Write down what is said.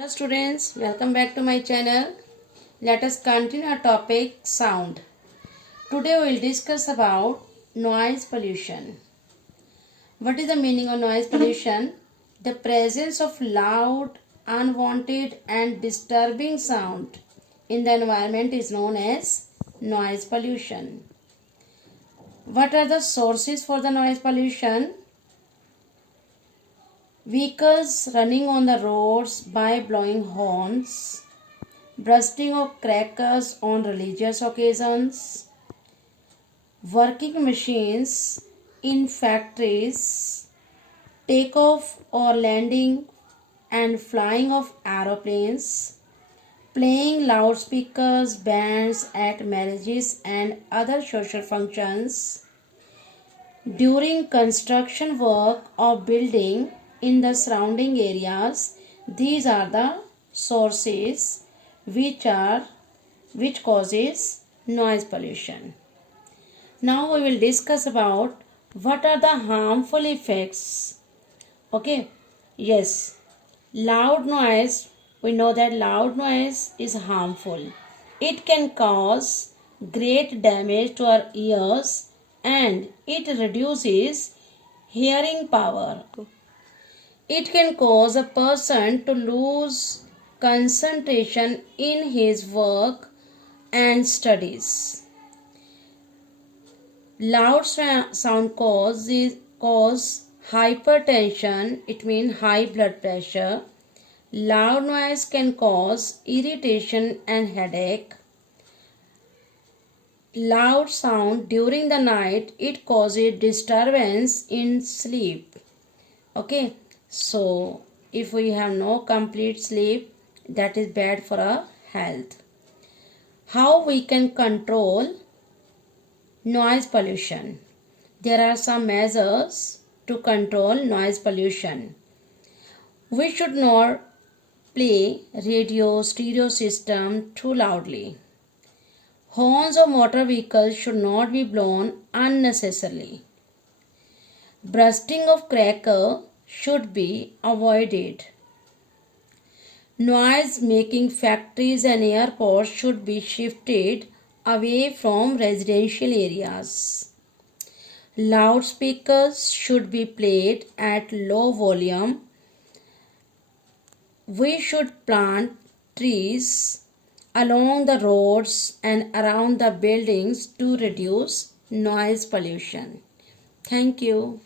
Hello students, welcome back to my channel. Let us continue our topic sound. Today we will discuss about noise pollution. What is the meaning of noise pollution? The presence of loud, unwanted and disturbing sound in the environment is known as noise pollution. What are the sources for the noise pollution? Vehicles running on the roads by blowing horns, bursting of crackers on religious occasions, working machines in factories, takeoff or landing and flying of aeroplanes, playing loudspeakers, bands at marriages and other social functions, during construction work or building in the surrounding areas. These are the sources which causes noise pollution. Now we will discuss about what are the harmful effects. Okay, yes, loud noise, we know that loud noise is harmful. It can cause great damage to our ears and it reduces hearing power. It can cause a person to lose concentration in his work and studies. Loud sound cause hypertension, it means high blood pressure. Loud noise can cause irritation and headache. Loud sound during the night, it causes disturbance in sleep. Okay. So, if we have no complete sleep, that is bad for our health. How we can control noise pollution? There are some measures to control noise pollution. We should not play radio, stereo system too loudly. Horns of motor vehicles should not be blown unnecessarily. Bursting of cracker should be avoided. Noise making factories and airports should be shifted away from residential areas. Loudspeakers should be played at low volume. We should plant trees along the roads and around the buildings to reduce noise pollution. Thank you.